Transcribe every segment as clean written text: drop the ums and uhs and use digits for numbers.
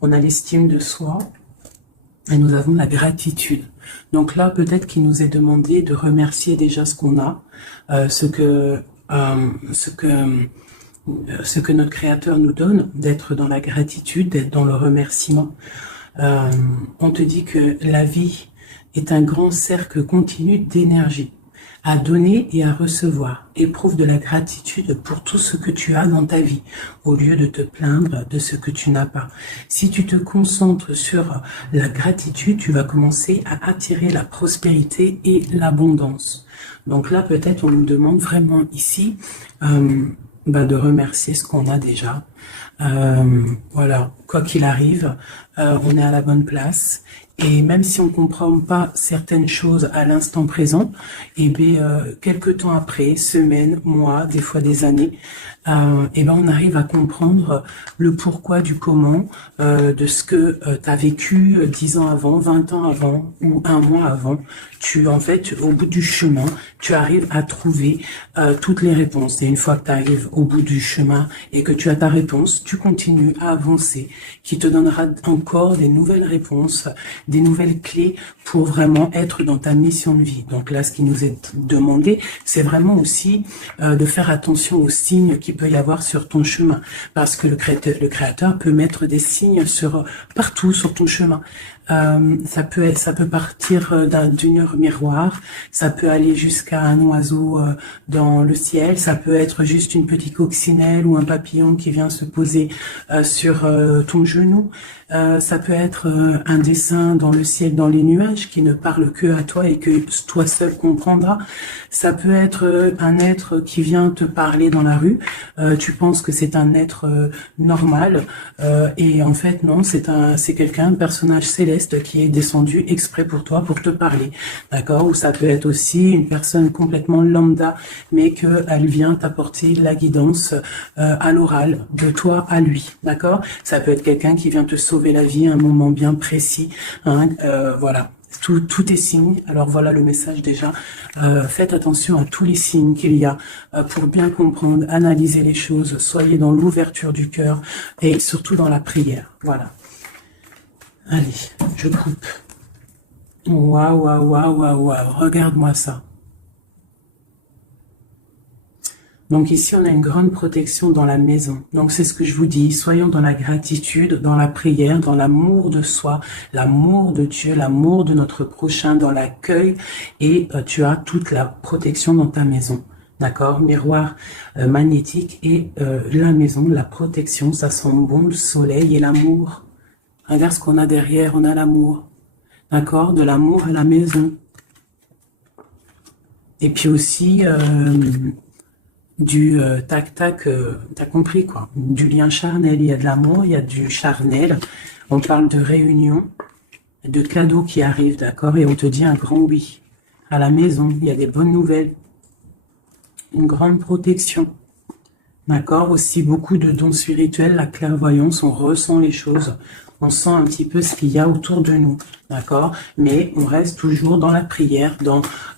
on a l'estime de soi et nous avons la gratitude. Donc là, peut-être qu'il nous est demandé de remercier déjà ce qu'on a, ce que notre Créateur nous donne, d'être dans la gratitude, d'être dans le remerciement. On te dit que la vie est un grand cercle continu d'énergie, à donner et à recevoir. Éprouve de la gratitude pour tout ce que tu as dans ta vie, au lieu de te plaindre de ce que tu n'as pas. Si tu te concentres sur la gratitude, tu vas commencer à attirer la prospérité et l'abondance. Donc là, peut-être on nous demande vraiment ici de remercier ce qu'on a déjà. Voilà, quoi qu'il arrive, on est à la bonne place. Et même si on ne comprend pas certaines choses à l'instant présent, et bien, quelques temps après, semaines, mois, des fois des années, et ben on arrive à comprendre le pourquoi du comment de ce que tu as vécu 10 ans avant, 20 ans avant ou un mois avant. En fait, au bout du chemin, tu arrives à trouver toutes les réponses. Et une fois que tu arrives au bout du chemin et que tu as ta réponse, tu continues à avancer, qui te donnera encore des nouvelles réponses, des nouvelles clés pour vraiment être dans ta mission de vie. Donc là, ce qui nous est demandé, c'est vraiment aussi de faire attention aux signes qu'il peut y avoir sur ton chemin. Parce que le créateur peut mettre des signes partout sur ton chemin. Ça peut partir d'une heure miroir, ça peut aller jusqu'à un oiseau dans le ciel, ça peut être juste une petite coccinelle ou un papillon qui vient se poser sur ton genou. Ça peut être un dessin dans le ciel, dans les nuages, qui ne parle que à toi et que toi seul comprendras. Ça peut être un être qui vient te parler dans la rue. Tu penses que c'est un être normal et en fait non, c'est quelqu'un, un personnage céleste qui est descendu exprès pour toi, pour te parler. D'accord? Ou ça peut être aussi une personne complètement lambda, mais qu'elle vient t'apporter la guidance à l'oral, de toi à lui. D'accord? Ça peut être quelqu'un qui vient te sauver la vie à un moment bien précis. Hein, voilà. Tout est signe. Alors voilà le message déjà. Faites attention à tous les signes qu'il y a pour bien comprendre, analyser les choses. Soyez dans l'ouverture du cœur et surtout dans la prière. Voilà. Allez, je coupe. Waouh, waouh, waouh, waouh, waouh. Regarde-moi ça. Donc ici, on a une grande protection dans la maison. Donc c'est ce que je vous dis, soyons dans la gratitude, dans la prière, dans l'amour de soi, l'amour de Dieu, l'amour de notre prochain, dans l'accueil, et tu as toute la protection dans ta maison. D'accord? Miroir magnétique et la maison, la protection, ça sent bon, le soleil et l'amour. Regarde ce qu'on a derrière, on a l'amour. D'accord? De l'amour à la maison. Et puis aussi... du tac-tac, t'as compris quoi, du lien charnel, il y a de l'amour, il y a du charnel, on parle de réunion, de cadeaux qui arrivent, d'accord, et on te dit un grand oui, à la maison, il y a des bonnes nouvelles, une grande protection, d'accord, aussi beaucoup de dons spirituels, la clairvoyance, on ressent les choses, on sent un petit peu ce qu'il y a autour de nous, d'accord, mais on reste toujours dans la prière,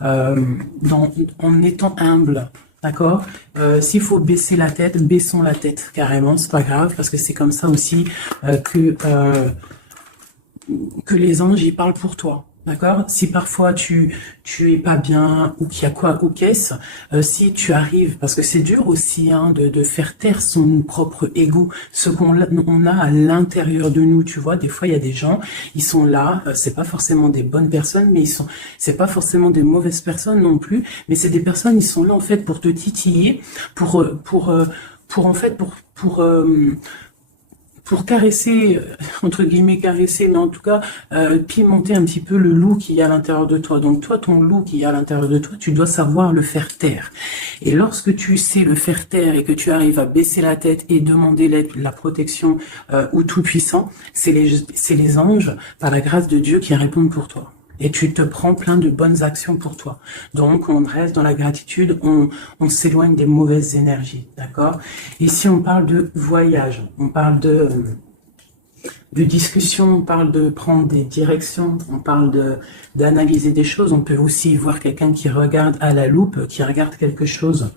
en étant humble. D'accord. S'il faut baisser la tête, baissons la tête carrément, c'est pas grave parce que c'est comme ça aussi que les anges y parlent pour toi. D'accord. Si parfois tu es pas bien ou qu'il y a quoi ou qu'est-ce, si tu arrives, parce que c'est dur aussi hein, de faire taire son propre ego, ce qu'on a à l'intérieur de nous. Tu vois, des fois il y a des gens, ils sont là, c'est pas forcément des bonnes personnes, mais c'est pas forcément des mauvaises personnes non plus, mais c'est des personnes, ils sont là en fait pour te titiller, pour caresser, entre guillemets caresser, mais en tout cas pimenter un petit peu le loup qu'il y a à l'intérieur de toi. Donc toi, ton loup qui est à l'intérieur de toi, tu dois savoir le faire taire. Et lorsque tu sais le faire taire et que tu arrives à baisser la tête et demander la protection au Tout-Puissant, c'est les anges, par la grâce de Dieu, qui répondent pour toi. Et tu te prends plein de bonnes actions pour toi. Donc, on reste dans la gratitude, on s'éloigne des mauvaises énergies, d'accord? Ici, on parle de voyage, on parle de discussion, on parle de prendre des directions, on parle d'analyser des choses. On peut aussi voir quelqu'un qui regarde à la loupe, qui regarde quelque chose,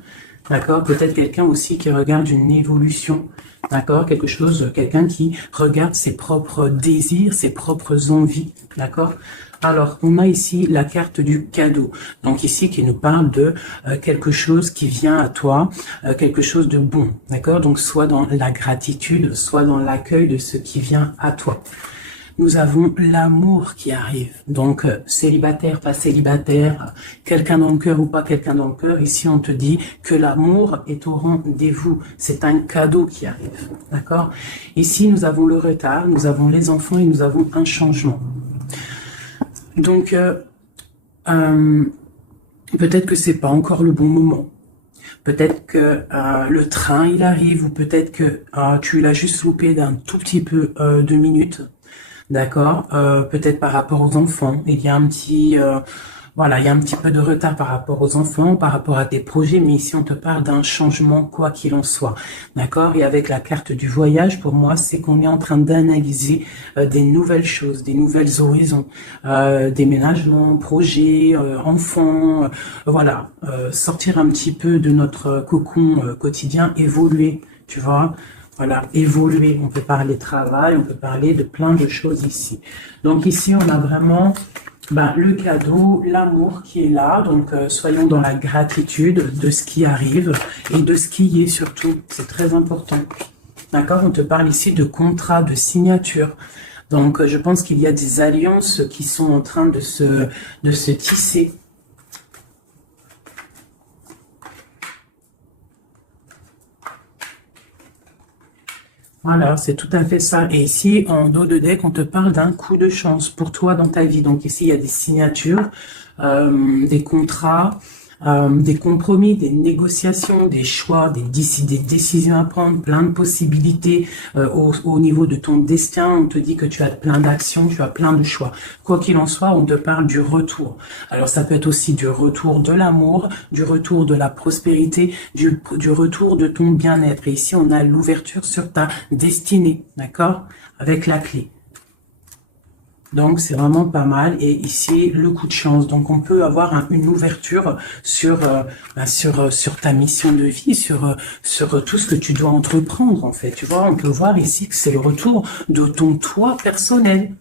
D'accord? Peut-être quelqu'un aussi qui regarde une évolution. D'accord? Quelque chose, quelqu'un qui regarde ses propres désirs, ses propres envies. D'accord? Alors, on a ici la carte du cadeau. Donc ici, qui nous parle de quelque chose qui vient à toi, quelque chose de bon. D'accord? Donc, soit dans la gratitude, soit dans l'accueil de ce qui vient à toi. Nous avons l'amour qui arrive. Donc, célibataire, pas célibataire, quelqu'un dans le cœur ou pas quelqu'un dans le cœur, ici on te dit que l'amour est au rendez-vous. C'est un cadeau qui arrive. D'accord? Ici, nous avons le retard, nous avons les enfants et nous avons un changement. Donc, peut-être que c'est pas encore le bon moment. Peut-être que le train, il arrive, ou peut-être que tu l'as juste loupé d'un tout petit peu de minutes. D'accord, peut-être par rapport aux enfants, il y a un petit, voilà, il y a un petit peu de retard par rapport aux enfants, par rapport à tes projets, mais ici on te parle d'un changement quoi qu'il en soit, d'accord. Et avec la carte du voyage, pour moi, c'est qu'on est en train d'analyser des nouvelles choses, des nouvelles horizons, déménagement, projets, enfants, voilà, sortir un petit peu de notre cocon quotidien, évoluer, tu vois. Voilà, évoluer, on peut parler travail, on peut parler de plein de choses ici. Donc ici, on a vraiment le cadeau, l'amour qui est là. Donc soyons dans la gratitude de ce qui arrive et de ce qui est surtout. C'est très important. D'accord? On te parle ici de contrat, de signature. Donc je pense qu'il y a des alliances qui sont en train de se tisser. Voilà, c'est tout à fait ça. Et ici, en dos de deck, on te parle d'un coup de chance pour toi dans ta vie. Donc ici, il y a des signatures, des contrats, des compromis, des négociations, des choix, des décisions à prendre, plein de possibilités au niveau de ton destin. On te dit que tu as plein d'actions, tu as plein de choix. Quoi qu'il en soit, on te parle du retour. Alors ça peut être aussi du retour de l'amour, du retour de la prospérité, du retour de ton bien-être. Et ici, on a l'ouverture sur ta destinée, d'accord? Avec la clé. Donc, c'est vraiment pas mal. Et ici, le coup de chance. Donc, on peut avoir une ouverture sur ta mission de vie, sur tout ce que tu dois entreprendre, en fait. Tu vois, on peut voir ici que c'est le retour de ton toi personnel.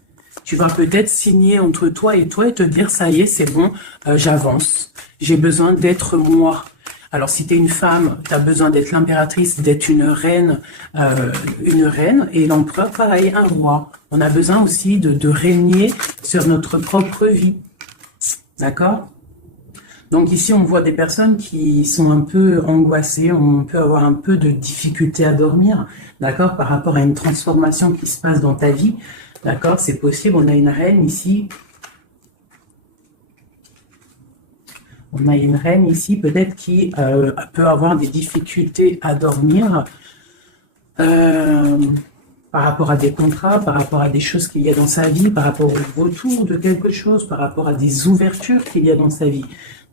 Tu vas peut-être signer entre toi et te dire, ça y est, c'est bon, j'avance. J'ai besoin d'être moi. Alors, si tu es une femme, tu as besoin d'être l'impératrice, d'être une reine, et l'empereur, pareil, un roi. On a besoin aussi de régner sur notre propre vie. D'accord? Donc ici, on voit des personnes qui sont un peu angoissées, on peut avoir un peu de difficulté à dormir, d'accord, par rapport à une transformation qui se passe dans ta vie. D'accord? C'est possible, on a une reine ici. On a une reine ici, peut-être qui peut avoir des difficultés à dormir par rapport à des contrats, par rapport à des choses qu'il y a dans sa vie, par rapport au retour de quelque chose, par rapport à des ouvertures qu'il y a dans sa vie.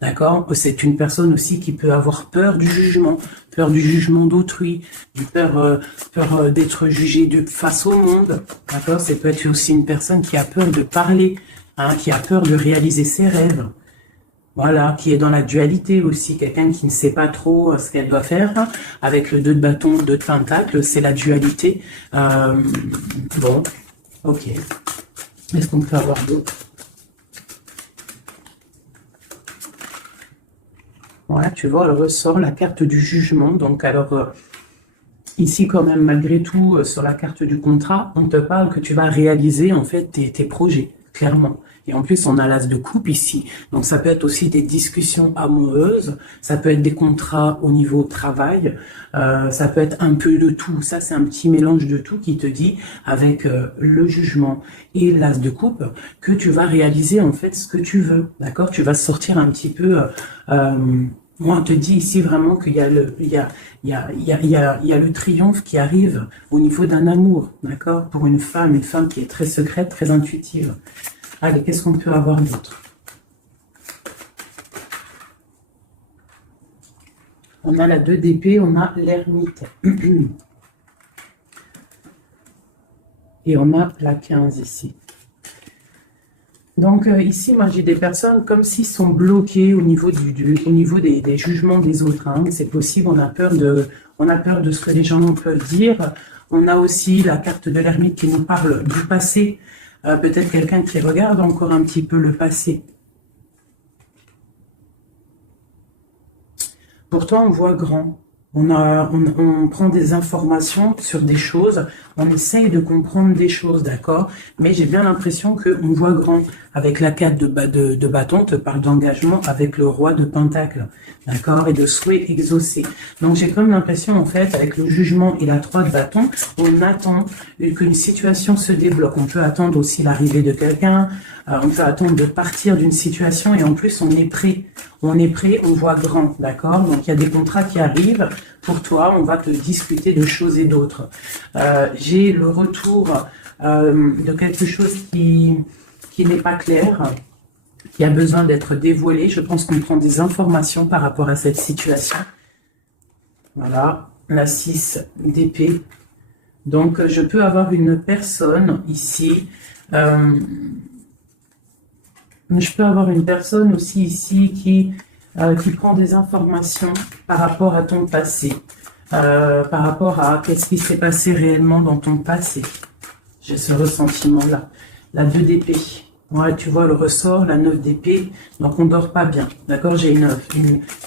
D'accord? C'est une personne aussi qui peut avoir peur du jugement d'autrui, peur d'être jugé face au monde. D'accord? Ça peut être aussi une personne qui a peur de parler, hein, qui a peur de réaliser ses rêves. Voilà, qui est dans la dualité aussi, quelqu'un qui ne sait pas trop ce qu'elle doit faire, avec le 2 de bâton, 2 de pentacle, c'est la dualité. Bon, ok. Est-ce qu'on peut avoir d'autres? Voilà, tu vois, elle ressort la carte du jugement. Donc, alors, ici, quand même, malgré tout, sur la carte du contrat, on te parle que tu vas réaliser, en fait, tes projets, clairement. Et en plus, on a l'as de coupe ici. Donc, ça peut être aussi des discussions amoureuses, ça peut être des contrats au niveau travail, ça peut être un peu de tout. Ça, c'est un petit mélange de tout qui te dit, avec le jugement et l'as de coupe, que tu vas réaliser, en fait, ce que tu veux. D'accord? Tu vas sortir un petit peu... moi, on te dit ici vraiment qu'il y a le triomphe qui arrive au niveau d'un amour, d'accord? Pour une femme qui est très secrète, très intuitive. Allez, qu'est-ce qu'on peut avoir d'autre? On a la 2 d'épée, on a l'ermite. Et on a la 15 ici. Donc ici, moi j'ai des personnes comme s'ils sont bloqués au niveau au niveau des jugements des autres, hein. C'est possible, on a peur de ce que les gens peuvent dire. On a aussi la carte de l'ermite qui nous parle du passé. Peut-être quelqu'un qui regarde encore un petit peu le passé. Pourtant, on voit grand. On prend des informations sur des choses, on essaye de comprendre des choses, d'accord? Mais j'ai bien l'impression qu'on voit grand. Avec la carte de bâton, on te parle d'engagement avec le roi de pentacle, d'accord? Et de souhait exaucé. Donc j'ai comme l'impression, en fait, avec le jugement et la 3 de bâton, on attend qu'une situation se débloque. On peut attendre aussi l'arrivée de quelqu'un, on peut attendre de partir d'une situation et en plus on est prêt. On est prêt, on voit grand, d'accord? Donc il y a des contrats qui arrivent pour toi, on va te discuter de choses et d'autres. J'ai le retour de quelque chose qui n'est pas clair, qui a besoin d'être dévoilé. Je pense qu'on prend des informations par rapport à cette situation. Voilà, la 6 d'épée. Donc je peux avoir une personne ici. Je peux avoir une personne aussi ici qui prend des informations par rapport à ton passé, par rapport à qu'est-ce qui s'est passé réellement dans ton passé. J'ai ce ressentiment-là. La 2 d'épée. Ouais, tu vois le ressort, la 9 d'épée. Donc on ne dort pas bien. D'accord, j'ai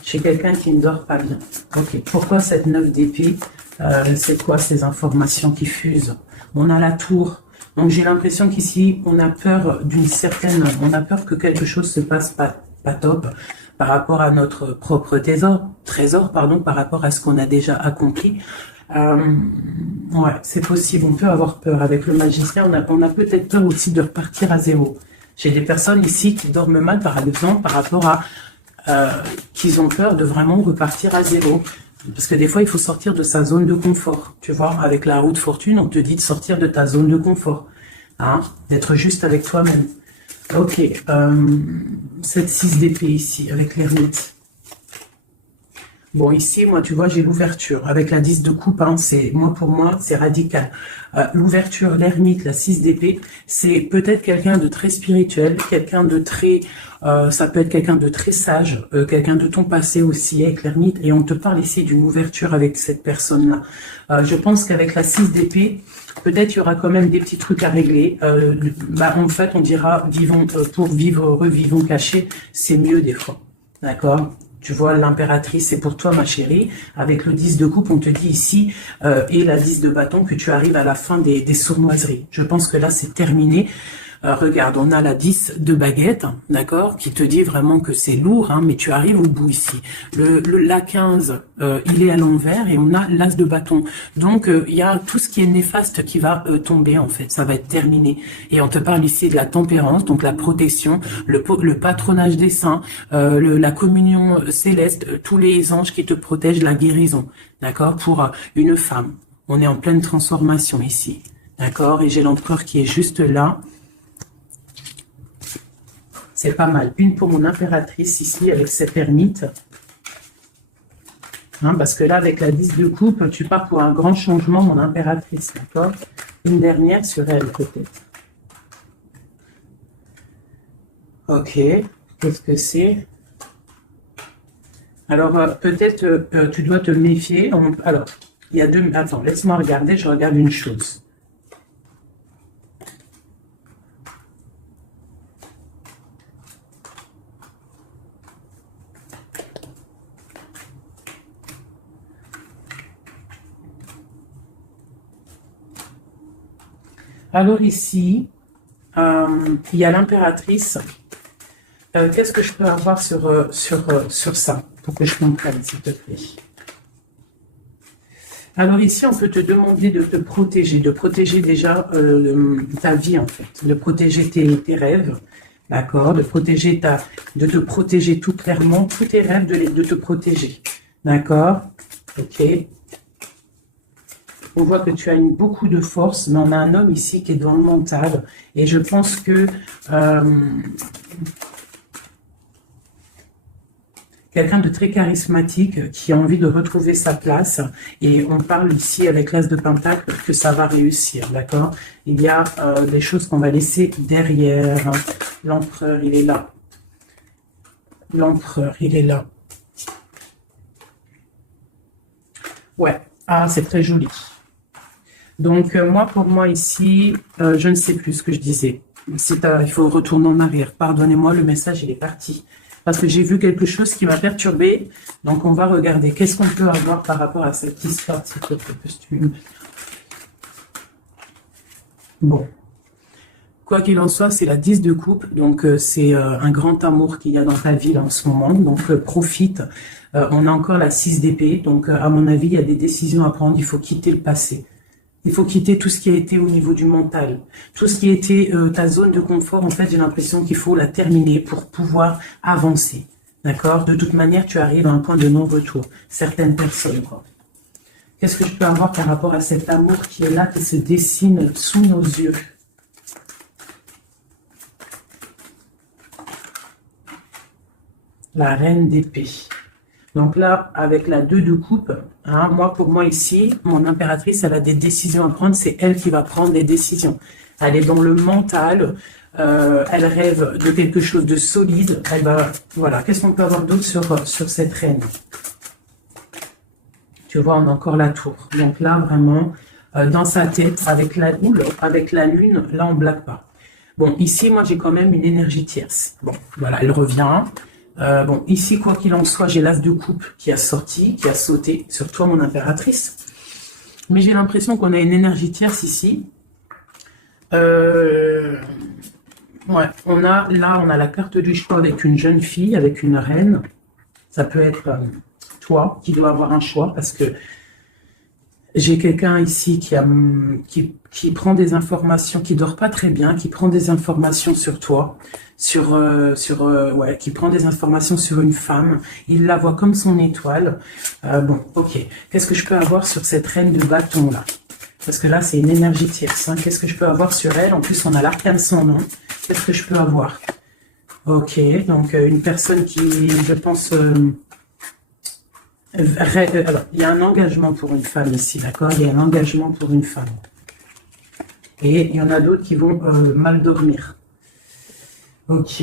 chez quelqu'un qui ne dort pas bien. Ok, pourquoi cette 9 d'épée? C'est quoi ces informations qui fusent? On a la tour. Donc j'ai l'impression qu'ici, on a peur on a peur que quelque chose se passe pas top par rapport à notre propre trésor, par rapport à ce qu'on a déjà accompli. Ouais, c'est possible, on peut avoir peur. Avec le magicien, on a peut-être peur aussi de repartir à zéro. J'ai des personnes ici qui dorment mal, par exemple, par rapport à qu'ils ont peur de vraiment repartir à zéro. Parce que des fois, il faut sortir de sa zone de confort. Tu vois, avec la roue de fortune, on te dit de sortir de ta zone de confort. Hein, d'être juste avec toi-même. Ok, cette 6 d'épée ici, avec l'ermite. Bon, ici, moi, tu vois, j'ai l'ouverture. Avec la 10 de coupe, hein, pour moi, c'est radical. L'ouverture, l'ermite, la 6 d'épée, c'est peut-être quelqu'un de très spirituel, quelqu'un de très... ça peut être quelqu'un de très sage, quelqu'un de ton passé aussi, avec l'ermite. Et on te parle ici d'une ouverture avec cette personne-là. Je pense qu'avec la 6 d'épée, peut-être il y aura quand même des petits trucs à régler. En fait, on dira, pour vivre heureux, vivons cachés, c'est mieux des fois. D'accord? Tu vois, l'impératrice, c'est pour toi, ma chérie. Avec le 10 de coupe, on te dit ici, et la 10 de bâton, que tu arrives à la fin des sournoiseries. Je pense que là, c'est terminé. Regarde, on a la 10 de baguette, d'accord, qui te dit vraiment que c'est lourd, hein, mais tu arrives au bout ici. La 15, il est à l'envers et on a l'as de bâton. Donc, il y a tout ce qui est néfaste qui va tomber, en fait. Ça va être terminé. Et on te parle ici de la tempérance, donc la protection, le patronage des saints, la communion céleste, tous les anges qui te protègent, la guérison, d'accord, pour une femme. On est en pleine transformation ici, d'accord, et j'ai l'empereur qui est juste là. C'est pas mal. Une pour mon impératrice ici avec cette ermite. Hein, parce que là, avec la 10 de coupe, tu pars pour un grand changement, mon impératrice. D'accord? Une dernière sur elle, peut-être. Ok. Qu'est-ce que c'est? Alors, peut-être tu dois te méfier. Alors, il y a deux... Attends, laisse-moi regarder. Je regarde une chose. Alors ici, il y a l'impératrice. Qu'est-ce que je peux avoir sur ça, pour que je comprenne, s'il te plaît? Alors ici, on peut te demander de te protéger, déjà ta vie, en fait, de protéger tes rêves, d'accord, de te protéger tout clairement, tous tes rêves, de te protéger, d'accord, ok. On voit que tu as beaucoup de force, mais on a un homme ici qui est dans le mental. Et je pense que quelqu'un de très charismatique qui a envie de retrouver sa place. Et on parle ici avec l'As de Pentacle que ça va réussir, d'accord? Il y a des choses qu'on va laisser derrière. L'empereur, il est là. L'empereur, il est là. Ouais, ah, c'est très joli. Donc, moi, pour moi, ici, je ne sais plus ce que je disais. Il faut retourner en arrière. Pardonnez-moi, le message, il est parti. Parce que j'ai vu quelque chose qui m'a perturbé. Donc, on va regarder. Qu'est-ce qu'on peut avoir par rapport à cette histoire, s'il te plaît, costume. Bon. Quoi qu'il en soit, c'est la 10 de coupe. Donc, c'est un grand amour qu'il y a dans ta vie là, en ce moment. Donc, profite. On a encore la 6 d'épée. Donc, à mon avis, il y a des décisions à prendre. Il faut quitter le passé. Il faut quitter tout ce qui a été au niveau du mental. Tout ce qui a été ta zone de confort, en fait, j'ai l'impression qu'il faut la terminer pour pouvoir avancer. D'accord? De toute manière, tu arrives à un point de non-retour. Certaines personnes, quoi. Qu'est-ce que je peux avoir par rapport à cet amour qui est là, qui se dessine sous nos yeux? La reine d'épée. Donc là, avec la 2 de coupe, hein, pour moi ici, mon impératrice, elle a des décisions à prendre. C'est elle qui va prendre des décisions. Elle est dans le mental. Elle rêve de quelque chose de solide. Elle va, voilà. Qu'est-ce qu'on peut avoir d'autre sur cette reine? Tu vois, on a encore la tour. Donc là, vraiment, dans sa tête, avec la lune, là, on ne blague pas. Bon, ici, moi, j'ai quand même une énergie tierce. Bon, voilà, elle revient. Bon, ici, quoi qu'il en soit, j'ai l'as de coupe qui a sorti, qui a sauté sur toi, mon impératrice. Mais j'ai l'impression qu'on a une énergie tierce ici. Ouais, on a la carte du choix avec une jeune fille, avec une reine. Ça peut être toi qui dois avoir un choix parce que j'ai quelqu'un ici qui prend des informations, qui dort pas très bien, qui prend des informations sur toi, qui prend des informations sur une femme. Il la voit comme son étoile. Bon, ok. Qu'est-ce que je peux avoir sur cette reine de bâton là? Parce que là, c'est une énergie tierce. Hein. Qu'est-ce que je peux avoir sur elle? En plus, on a l'arcane sans nom. Qu'est-ce que je peux avoir? Ok, donc une personne qui, je pense... alors, il y a un engagement pour une femme ici, d'accord? Il y a un engagement pour une femme. Et il y en a d'autres qui vont mal dormir. Ok.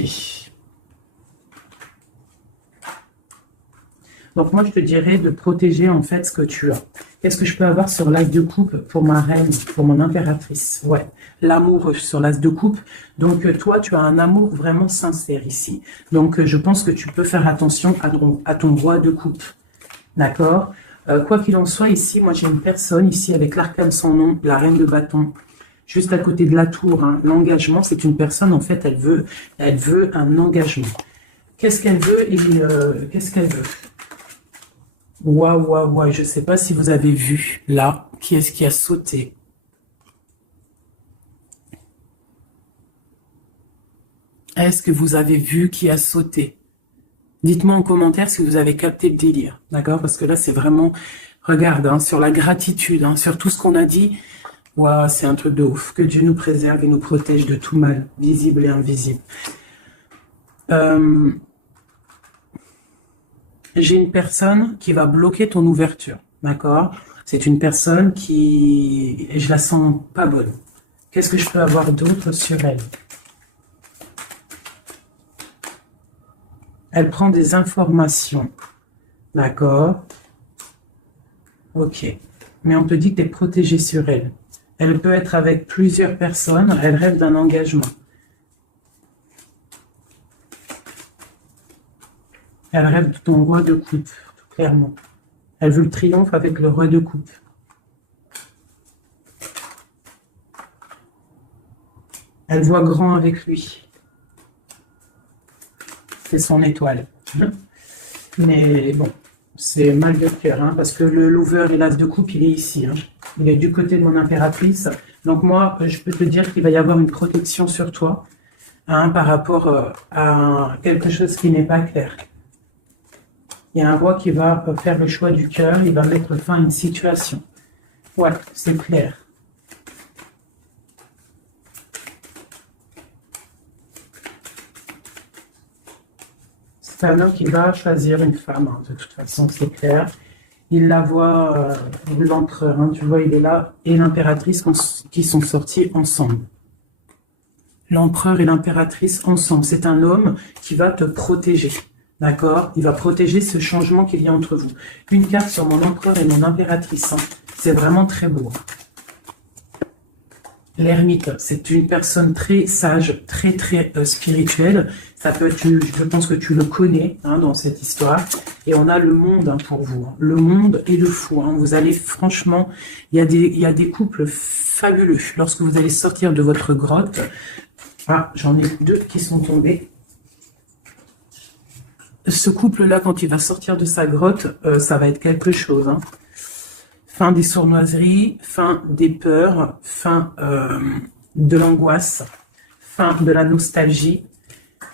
Donc moi, je te dirais de protéger en fait ce que tu as. Qu'est-ce que je peux avoir sur l'as de coupe pour ma reine, pour mon impératrice? Ouais, l'amour sur l'as de coupe. Donc toi, tu as un amour vraiment sincère ici. Donc je pense que tu peux faire attention à ton roi de coupe. D'accord? Quoi qu'il en soit, ici, moi j'ai une personne ici avec l'arcane sans nom, la reine de bâton, juste à côté de la tour. Hein. L'engagement, c'est une personne, en fait, elle veut un engagement. Qu'est-ce qu'elle veut? Qu'est-ce qu'elle veut? Waouh, je ne sais pas si vous avez vu, là, qui est-ce qui a sauté? Est-ce que vous avez vu qui a sauté? Dites-moi en commentaire si vous avez capté le délire, d'accord? Parce que là, c'est vraiment, regarde, hein, sur la gratitude, hein, sur tout ce qu'on a dit, waouh, c'est un truc de ouf. Que Dieu nous préserve et nous protège de tout mal, visible et invisible. J'ai une personne qui va bloquer ton ouverture, d'accord? C'est une personne qui, je la sens pas bonne. Qu'est-ce que je peux avoir d'autre sur elle? Elle prend des informations. D'accord? Ok. Mais on te dit que tu es protégé sur elle. Elle peut être avec plusieurs personnes. Elle rêve d'un engagement. Elle rêve de ton roi de coupe, clairement. Elle veut le triomphe avec le roi de coupe. Elle voit grand avec lui. C'est son étoile. Mais bon, c'est mal de cœur, hein, parce que le lover et l'as de coupe, il est ici. Hein. Il est du côté de mon impératrice. Donc moi, je peux te dire qu'il va y avoir une protection sur toi hein, par rapport à quelque chose qui n'est pas clair. Il y a un roi qui va faire le choix du cœur, il va mettre fin à une situation. Ouais, c'est clair. C'est un homme qui va choisir une femme, hein, de toute façon, c'est clair. Il la voit, l'empereur, hein, tu vois, il est là, et l'impératrice qui sont sortis ensemble. L'empereur et l'impératrice ensemble. C'est un homme qui va te protéger. D'accord? Il va protéger ce changement qu'il y a entre vous. Une carte sur mon empereur et mon impératrice. Hein. C'est vraiment très beau. L'ermite, c'est une personne très sage, très spirituelle. Ça peut être, je pense que tu le connais hein, dans cette histoire. Et on a le monde hein, pour vous. Hein. Le monde et le fou. Hein. Vous allez franchement, il y a des couples fabuleux. Lorsque vous allez sortir de votre grotte, ah, j'en ai deux qui sont tombés. Ce couple-là, quand il va sortir de sa grotte, ça va être quelque chose. Hein. Fin des sournoiseries, fin des peurs, fin de l'angoisse, fin de la nostalgie,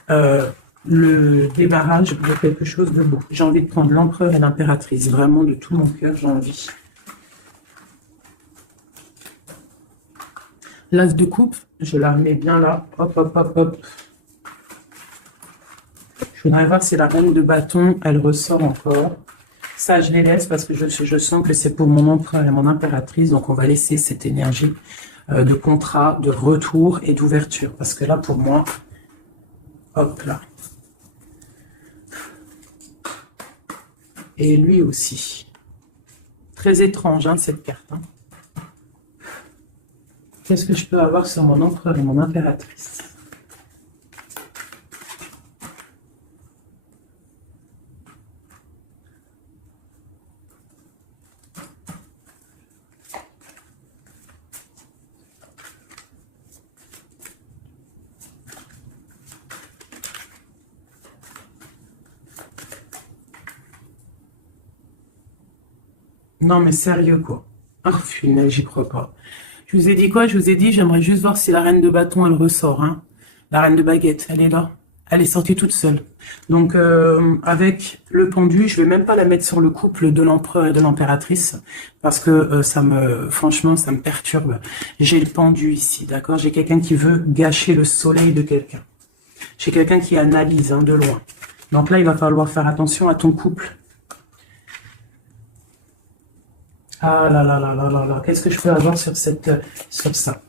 le débarrage de quelque chose de beau. J'ai envie de prendre l'empereur et l'impératrice, vraiment de tout mon cœur, j'ai envie. L'as de coupe, je la remets bien là, hop, hop, hop, hop. Je voudrais voir si la reine de bâton, elle ressort encore. Ça, je les laisse parce que je sens que c'est pour mon empereur et mon impératrice. Donc, on va laisser cette énergie de contrat, de retour et d'ouverture. Parce que là, pour moi, hop là. Et lui aussi. Très étrange, hein, cette carte. Hein. Qu'est-ce que je peux avoir sur mon empereur et mon impératrice ? Non, mais sérieux, quoi. Oh, punaise, j'y crois pas. Je vous ai dit quoi? Je vous ai dit, j'aimerais juste voir si la reine de bâton, elle ressort. Hein. La reine de baguette, elle est là. Elle est sortie toute seule. Donc, avec le pendu, je vais même pas la mettre sur le couple de l'empereur et de l'impératrice, parce que franchement, ça me perturbe. J'ai le pendu ici, d'accord? J'ai quelqu'un qui veut gâcher le soleil de quelqu'un. J'ai quelqu'un qui analyse hein, de loin. Donc là, il va falloir faire attention à ton couple. Ah là là là là là là, qu'est-ce que je peux avoir sur sur ça?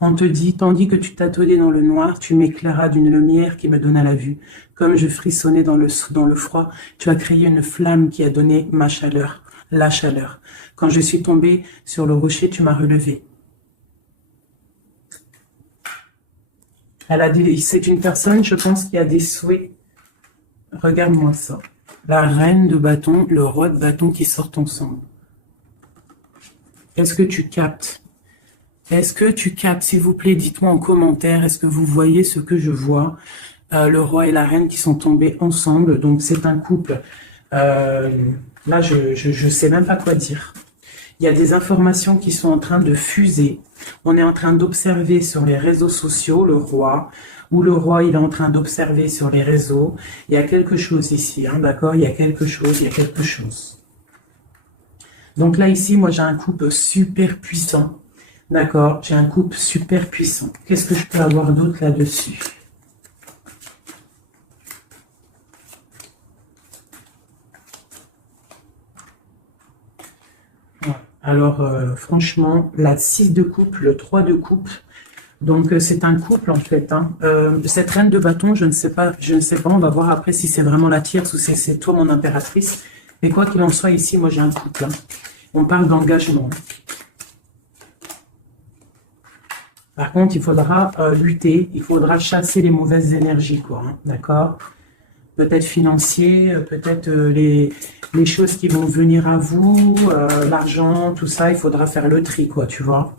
On te dit, tandis que tu tâtonnais dans le noir, tu m'éclairas d'une lumière qui me donna la vue. Comme je frissonnais dans le froid, tu as créé une flamme qui a donné ma chaleur, la chaleur. Quand je suis tombée sur le rocher, tu m'as relevé. Elle a dit, c'est une personne, je pense, qui a des souhaits. Regarde-moi ça. La reine de bâton, le roi de bâton qui sortent ensemble. Est-ce que tu captes? Est-ce que tu captes, s'il vous plaît, dites-moi en commentaire, est-ce que vous voyez ce que je vois? Le roi et la reine qui sont tombés ensemble, donc c'est un couple. Là, je sais même pas quoi dire. Il y a des informations qui sont en train de fuser. On est en train d'observer sur les réseaux sociaux le roi, ou le roi il est en train d'observer sur les réseaux. Il y a quelque chose ici, hein, d'accord? Il y a quelque chose, il y a quelque chose. Donc là, ici, moi, j'ai un couple super puissant. D'accord? J'ai un couple super puissant. Qu'est-ce que je peux avoir d'autre là-dessus? Alors, franchement, la 6 de coupe, le 3 de coupe, donc c'est un couple en fait. Hein. Cette reine de bâton, je ne sais pas, on va voir après si c'est vraiment la tierce ou si c'est toi mon impératrice. Mais quoi qu'il en soit, ici, moi j'ai un couple. Hein. On parle d'engagement. Par contre, il faudra lutter, il faudra chasser les mauvaises énergies, quoi. Hein, d'accord? Peut-être financier, peut-être les choses qui vont venir à vous, l'argent, tout ça, il faudra faire le tri, quoi, tu vois.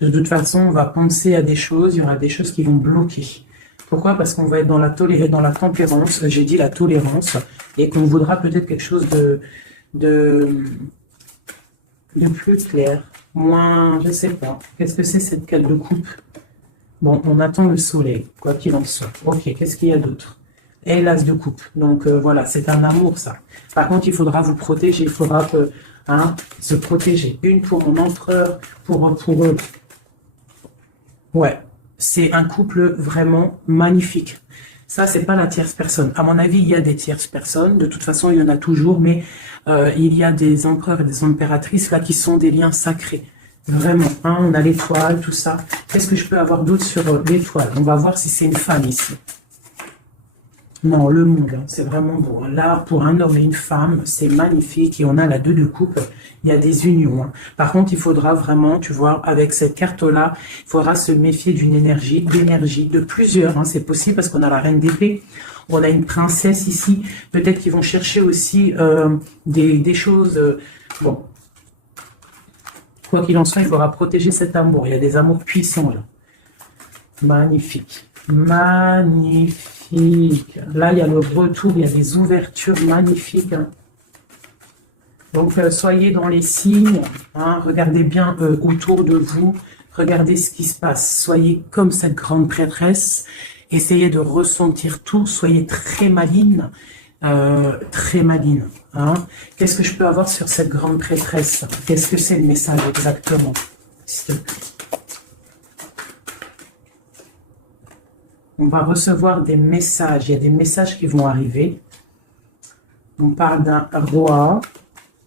De toute façon, on va penser à des choses, il y aura des choses qui vont bloquer. Pourquoi? Parce qu'on va être dans la tempérance, j'ai dit la tolérance, et qu'on voudra peut-être quelque chose de plus clair, moins, je sais pas. Qu'est-ce que c'est cette carte de coupe? Bon, on attend le soleil, quoi qu'il en soit. Ok, qu'est-ce qu'il y a d'autre? Et l'as de coupe. Donc voilà, c'est un amour ça. Par contre, il faudra vous protéger, il faudra se protéger. Une pour mon empereur, pour Ouais, c'est un couple vraiment magnifique. Ça, c'est pas la tierce personne. À mon avis, il y a des tierces personnes. De toute façon, il y en a toujours, mais il y a des empereurs et des impératrices là qui sont des liens sacrés. Vraiment, hein, on a l'étoile, tout ça. Qu'est-ce que je peux avoir d'autre sur l'étoile? On va voir si c'est une femme ici. Non, le monde, hein, c'est vraiment beau. Là, pour un homme et une femme, c'est magnifique. Et on a la 2 de coupe, il y a des unions. Hein. Par contre, il faudra vraiment, tu vois, avec cette carte-là, il faudra se méfier d'une énergie, de plusieurs. Hein, c'est possible parce qu'on a la reine d'épée, on a une princesse ici. Peut-être qu'ils vont chercher aussi des choses... bon, quoi qu'il en soit, il faudra protéger cet amour. Il y a des amours puissants, là. Magnifique. Magnifique. Là, il y a le retour, il y a des ouvertures magnifiques. Hein. Donc, soyez dans les signes, hein, regardez bien autour de vous, regardez ce qui se passe. Soyez comme cette grande prêtresse, essayez de ressentir tout, soyez très maligne, très maligne. Hein. Qu'est-ce que je peux avoir sur cette grande prêtresse? Qu'est-ce que c'est le message exactement? S'il te plaît. On va recevoir des messages. Il y a des messages qui vont arriver. On parle d'un roi,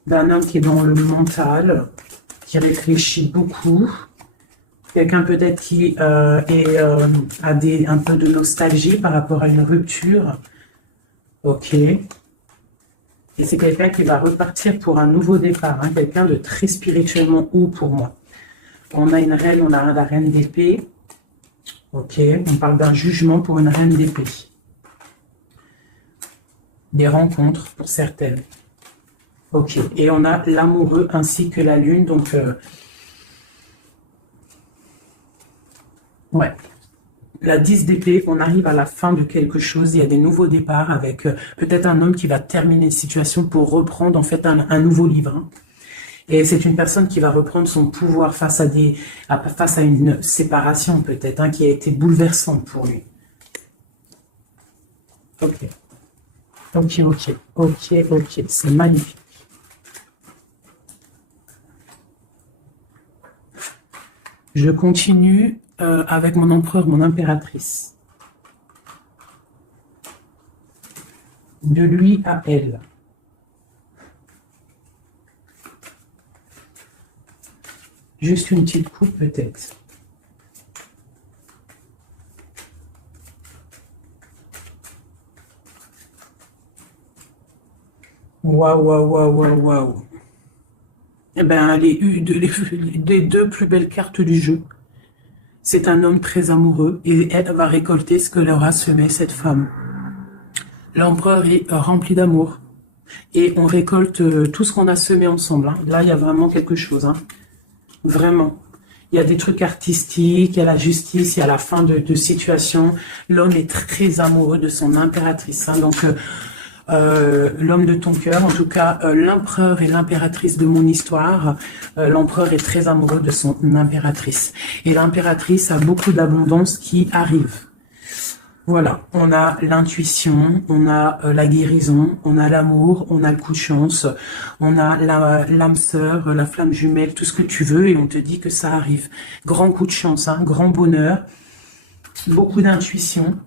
d'un homme qui est dans le mental, qui réfléchit beaucoup. Quelqu'un peut-être qui a un peu de nostalgie par rapport à une rupture. Ok. Et c'est quelqu'un qui va repartir pour un nouveau départ. Hein, quelqu'un de très spirituellement haut pour moi. On a une reine, on a la reine d'épée. Ok, on parle d'un jugement pour une reine d'épée. Des rencontres pour certaines. Ok, et on a l'amoureux ainsi que la lune, donc... ouais. La 10 d'épée, on arrive à la fin de quelque chose, il y a des nouveaux départs avec peut-être un homme qui va terminer une situation pour reprendre en fait un nouveau livre. Hein. Et c'est une personne qui va reprendre son pouvoir face à une séparation peut-être, hein, qui a été bouleversante pour lui. Ok. Ok, ok, ok, ok, c'est magnifique. Je continue avec mon empereur, mon impératrice. De lui à elle. Juste une petite coupe peut-être. Waouh, waouh, waouh, waouh, waouh. Eh bien, les 2 plus belles cartes du jeu. C'est un homme très amoureux et elle va récolter ce que leur a semé cette femme. L'empereur est rempli d'amour et on récolte tout ce qu'on a semé ensemble. Hein. Là, il y a vraiment quelque chose. Hein. Vraiment. Il y a des trucs artistiques, il y a la justice, il y a la fin de situation. L'homme est très amoureux de son impératrice. Hein. Donc, l'homme de ton cœur, en tout cas, l'empereur et l'impératrice de mon histoire. L'empereur est très amoureux de son impératrice. Et l'impératrice a beaucoup d'abondance qui arrive. Voilà, on a l'intuition, on a la guérison, on a l'amour, on a le coup de chance, on a l'âme sœur, la flamme jumelle, tout ce que tu veux, et on te dit que ça arrive. Grand coup de chance, hein, grand bonheur, beaucoup d'intuition.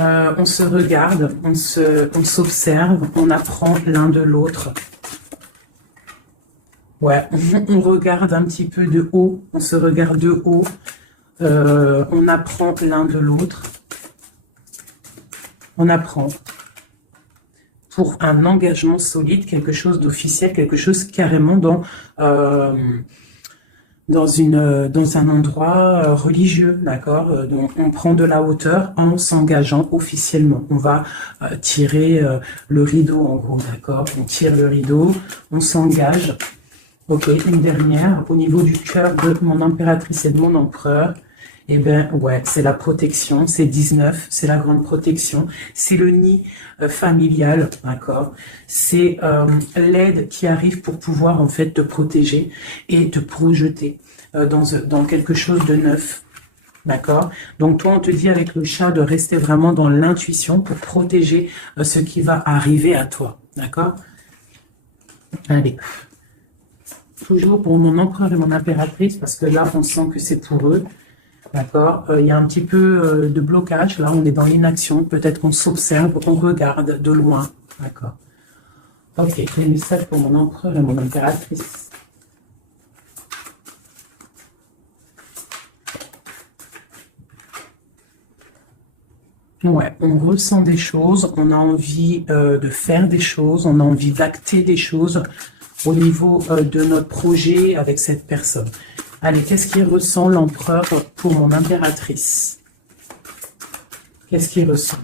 On se regarde, on s'observe, on apprend l'un de l'autre. Ouais, on regarde un petit peu de haut, on se regarde de haut. On apprend l'un de l'autre. On apprend pour un engagement solide, quelque chose d'officiel, quelque chose carrément dans un endroit religieux, d'accord. Donc on prend de la hauteur en s'engageant officiellement. On va tirer le rideau en gros, d'accord. On tire le rideau, on s'engage. Ok, une dernière, au niveau du cœur de mon impératrice et de mon empereur, eh ben ouais, c'est la protection, c'est 19, c'est la grande protection, c'est le nid familial, d'accord. C'est l'aide qui arrive pour pouvoir en fait te protéger et te projeter dans quelque chose de neuf, d'accord. Donc toi, on te dit avec le chat de rester vraiment dans l'intuition pour protéger ce qui va arriver à toi, d'accord. Allez. Toujours pour mon empereur et mon impératrice, parce que là, on sent que c'est pour eux. D'accord? Il y a un petit peu de blocage. Là, on est dans l'inaction. Peut-être qu'on s'observe, on regarde de loin. D'accord? Ok, les messages pour mon empereur et mon impératrice. Ouais, on ressent des choses, on a envie de faire des choses, on a envie d'acter des choses au niveau de notre projet avec cette personne. Allez, qu'est-ce qu'il ressent l'empereur pour mon impératrice? Qu'est-ce qu'il ressent?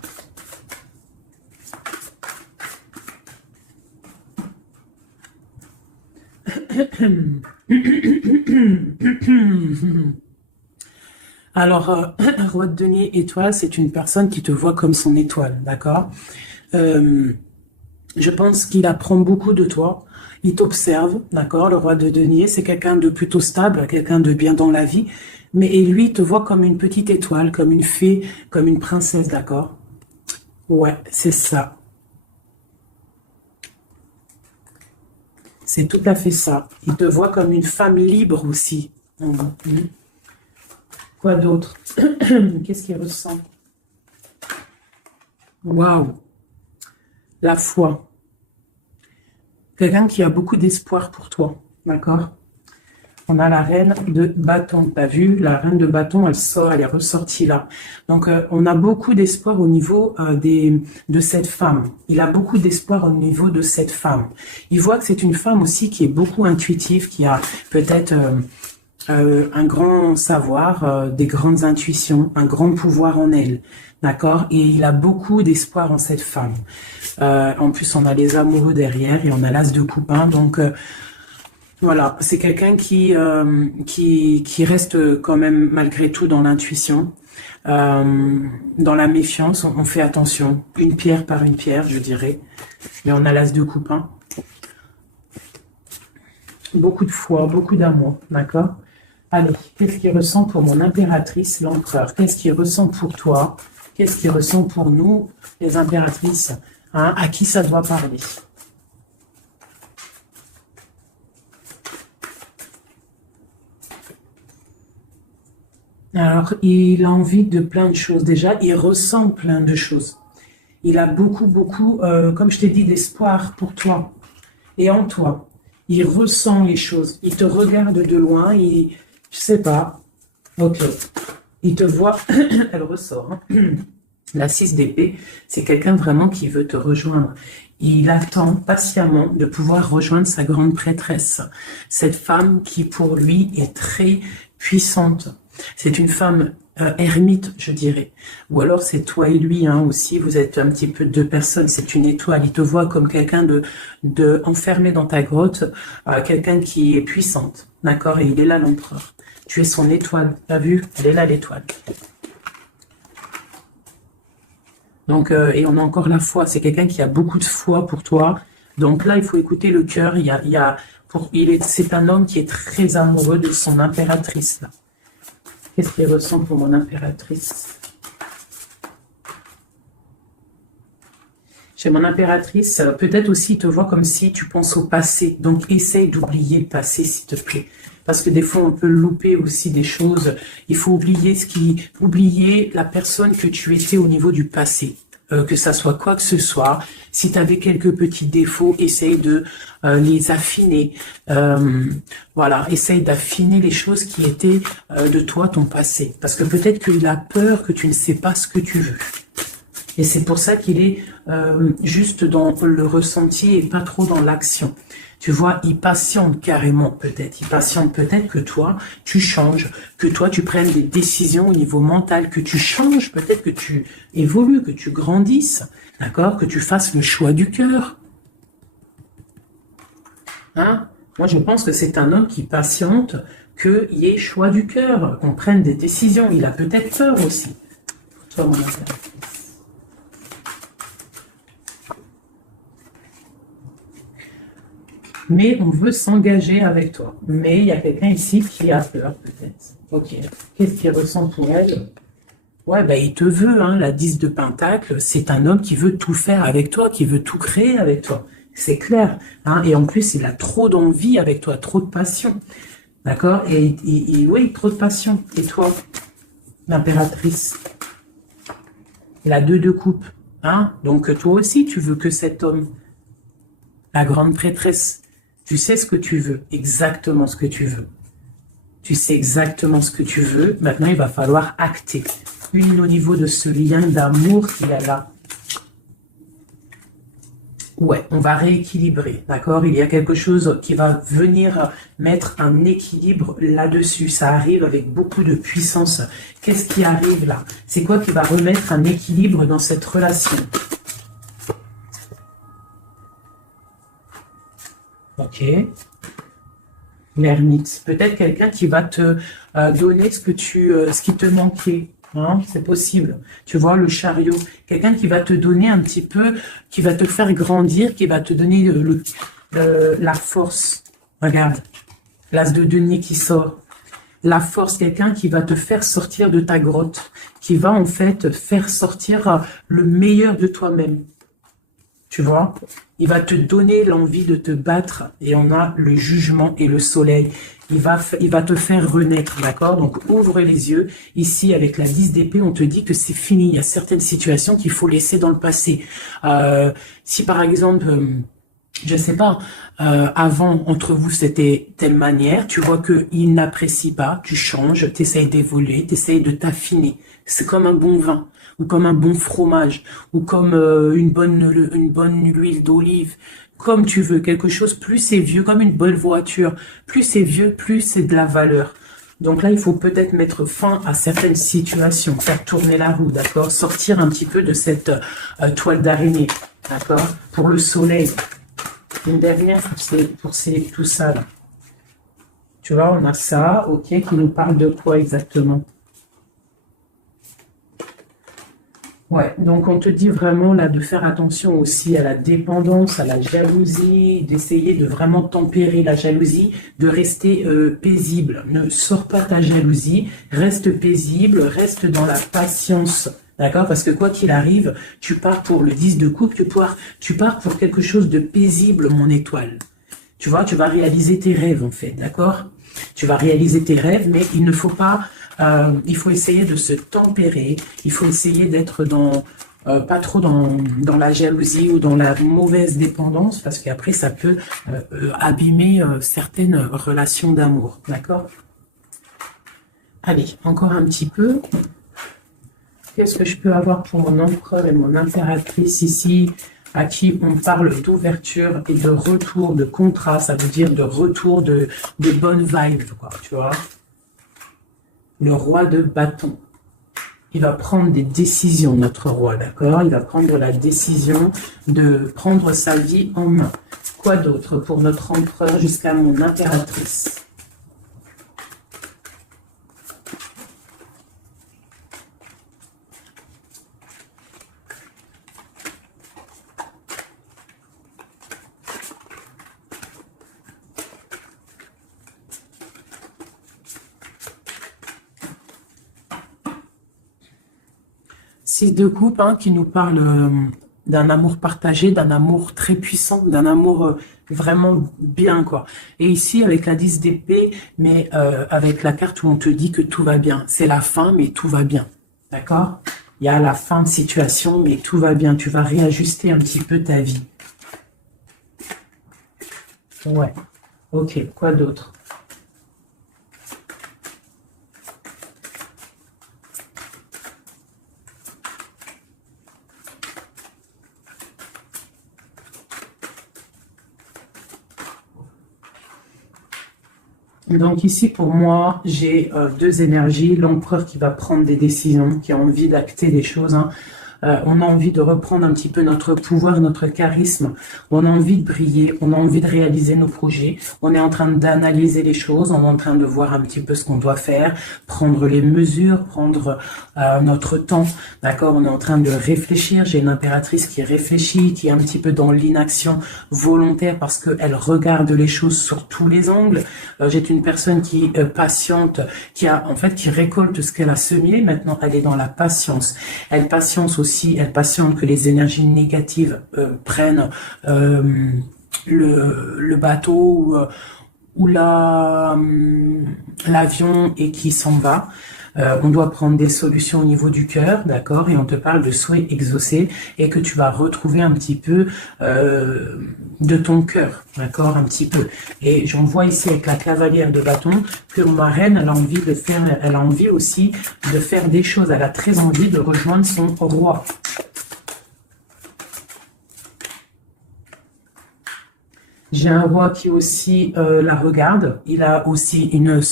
Alors, Roi de denier étoile, c'est une personne qui te voit comme son étoile, d'accord? Je pense qu'il apprend beaucoup de toi. Il t'observe, d'accord? Le roi de denier, c'est quelqu'un de plutôt stable, quelqu'un de bien dans la vie. Mais et lui, il te voit comme une petite étoile, comme une fée, comme une princesse, d'accord? Ouais, c'est ça. C'est tout à fait ça. Il te voit comme une femme libre aussi. Quoi d'autre? Qu'est-ce qu'il ressent? Waouh! La foi. Quelqu'un qui a beaucoup d'espoir pour toi, d'accord? On a la reine de bâton. T'as vu, la reine de bâton, elle sort, elle est ressortie là. Donc, on a beaucoup d'espoir au niveau de cette femme. Il a beaucoup d'espoir au niveau de cette femme. Il voit que c'est une femme aussi qui est beaucoup intuitive, qui a peut-être un grand savoir, des grandes intuitions, un grand pouvoir en elle. D'accord? Et il a beaucoup d'espoir en cette femme. En plus, on a les amoureux derrière et on a l'as de coupin. Donc, voilà, c'est quelqu'un qui reste quand même malgré tout dans l'intuition, dans la méfiance. On fait attention, une pierre par une pierre, je dirais. Mais on a l'as de coupin. Beaucoup de foi, beaucoup d'amour, d'accord? Allez, qu'est-ce qu'il ressent pour mon impératrice, l'empereur? Qu'est-ce qu'il ressent pour toi? Qu'est-ce qu'il ressent pour nous, les impératrices? Hein, à qui ça doit parler? Alors, il a envie de plein de choses. Déjà, il ressent plein de choses. Il a beaucoup, comme je t'ai dit, d'espoir pour toi et en toi. Il ressent les choses. Il te regarde de loin. Je sais pas. Ok. Il te voit. Elle ressort. Hein. La 6 d'épée, c'est quelqu'un vraiment qui veut te rejoindre. Il attend patiemment de pouvoir rejoindre sa grande prêtresse. Cette femme qui, pour lui, est très puissante. C'est une femme ermite, je dirais. Ou alors c'est toi et lui hein, aussi, vous êtes un petit peu deux personnes, c'est une étoile. Il te voit comme quelqu'un de enfermé dans ta grotte, quelqu'un qui est puissante, d'accord? Et il est là l'empereur. Tu es son étoile, t'as vu? Elle est là l'étoile. Donc, et on a encore la foi, c'est quelqu'un qui a beaucoup de foi pour toi. Donc là, il faut écouter le cœur. C'est un homme qui est très amoureux de son impératrice, là. Qu'est-ce qu'il ressent pour mon impératrice? Chez mon impératrice, peut-être aussi il te voit comme si tu penses au passé. Donc essaye d'oublier le passé, s'il te plaît. Parce que des fois, on peut louper aussi des choses. Il faut oublier la personne que tu étais au niveau du passé. Que ça soit quoi que ce soit. Si tu avais quelques petits défauts, essaye de les affiner. Voilà, essaye d'affiner les choses qui étaient de toi, ton passé. Parce que peut-être qu'il a peur que tu ne sais pas ce que tu veux. Et c'est pour ça qu'il est juste dans le ressenti et pas trop dans l'action. Tu vois, il patiente carrément peut-être. Il patiente peut-être que toi, tu changes, que toi, tu prennes des décisions au niveau mental, que tu changes, peut-être que tu évolues, que tu grandisses, d'accord? Que tu fasses le choix du cœur. Hein? Moi, je pense que c'est un homme qui patiente qu'il y ait choix du cœur, qu'on prenne des décisions. Il a peut-être peur aussi. Toi, mon impératrice. Mais on veut s'engager avec toi. Mais il y a quelqu'un ici qui a peur, peut-être. Ok. Qu'est-ce qu'il ressent pour elle? Ouais, ben il te veut, hein, la 10 de Pentacle. C'est un homme qui veut tout faire avec toi, qui veut tout créer avec toi. C'est clair. Hein, et en plus, il a trop d'envie avec toi, trop de passion. D'accord? Oui, trop de passion. Et toi? l'impératrice. La 2 de coupe. Hein? Donc toi aussi, tu veux que cet homme, la grande prêtresse, tu sais ce que tu veux, exactement ce que tu veux. Tu sais exactement ce que tu veux. Maintenant, il va falloir acter. Une au niveau de ce lien d'amour qu'il y a là. Ouais, on va rééquilibrer, d'accord? Il y a quelque chose qui va venir mettre un équilibre là-dessus. Ça arrive avec beaucoup de puissance. Qu'est-ce qui arrive là? C'est quoi qui va remettre un équilibre dans cette relation? Ok. L'ermite. Peut-être quelqu'un qui va te donner ce qui te manquait. Hein, c'est possible. Tu vois, le chariot. Quelqu'un qui va te donner un petit peu, qui va te faire grandir, qui va te donner la force. Regarde, l'as de denier qui sort. La force, quelqu'un qui va te faire sortir de ta grotte, qui va en fait faire sortir le meilleur de toi-même. Tu vois, il va te donner l'envie de te battre et on a le jugement et le soleil. Il va te faire renaître, d'accord? Donc, ouvre les yeux. Ici, avec la 10 d'épée, on te dit que c'est fini. Il y a certaines situations qu'il faut laisser dans le passé. Si par exemple, je sais pas, avant, entre vous, c'était telle manière, tu vois qu'il n'apprécie pas, tu changes, tu essayes d'évoluer, tu essayes de t'affiner. C'est comme un bon vin, ou comme un bon fromage, ou comme une bonne huile d'olive, comme tu veux, quelque chose, plus c'est vieux, comme une bonne voiture, plus c'est vieux, plus c'est de la valeur. Donc là, il faut peut-être mettre fin à certaines situations, faire tourner la roue, d'accord? Sortir un petit peu de cette toile d'araignée, d'accord? Pour le soleil. Une dernière pour tout ça, là. Tu vois, on a ça, ok, qui nous parle de quoi exactement? Ouais, donc on te dit vraiment là de faire attention aussi à la dépendance, à la jalousie, d'essayer de vraiment tempérer la jalousie, de rester paisible. Ne sors pas ta jalousie, reste paisible, reste dans la patience. D'accord? Parce que quoi qu'il arrive, tu pars pour le 10 de coupe, tu pars pour quelque chose de paisible, mon étoile. Tu vois, tu vas réaliser tes rêves en fait, d'accord? Tu vas réaliser tes rêves, mais il ne faut pas... il faut essayer de se tempérer, il faut essayer d'être pas trop dans la jalousie ou dans la mauvaise dépendance, parce qu'après ça peut abîmer certaines relations d'amour, d'accord? Allez, encore un petit peu. Qu'est-ce que je peux avoir pour mon empereur et mon impératrice ici, à qui on parle d'ouverture et de retour de contrat, ça veut dire de retour de bonnes vibes, quoi, tu vois? Le roi de bâton. Il va prendre des décisions, notre roi, d'accord? Il va prendre la décision de prendre sa vie en main. Quoi d'autre pour notre empereur jusqu'à mon impératrice? Six de coupe, hein, qui nous parle d'un amour partagé, d'un amour très puissant, d'un amour vraiment bien, quoi. Et ici, avec la 10 d'épée, mais avec la carte où on te dit que tout va bien. C'est la fin, mais tout va bien. D'accord? Il y a la fin de situation, mais tout va bien. Tu vas réajuster un petit peu ta vie. Ouais. Ok, quoi d'autre? Donc ici, pour moi, j'ai deux énergies. L'empereur qui va prendre des décisions, qui a envie d'acter des choses, hein. On a envie de reprendre un petit peu notre pouvoir, notre charisme. On a envie de briller, on a envie de réaliser nos projets. On est en train d'analyser les choses, on est en train de voir un petit peu ce qu'on doit faire, prendre les mesures, prendre notre temps. D'accord? On est en train de réfléchir. J'ai une impératrice qui réfléchit, qui est un petit peu dans l'inaction volontaire parce qu'elle regarde les choses sur tous les angles. J'ai une personne qui patiente, qui récolte ce qu'elle a semé. Maintenant, elle est dans la patience. Elle patiente que les énergies négatives prennent le bateau ou l'avion et qui s'en va. On doit prendre des solutions au niveau du cœur, d'accord, et on te parle de souhaits exaucés et que tu vas retrouver un petit peu de ton cœur, d'accord, un petit peu. Et j'en vois ici avec la cavalière de bâton que ma reine, elle a envie de faire, elle a envie aussi de faire des choses. Elle a très envie de rejoindre son roi. J'ai un roi qui aussi la regarde. Il a aussi une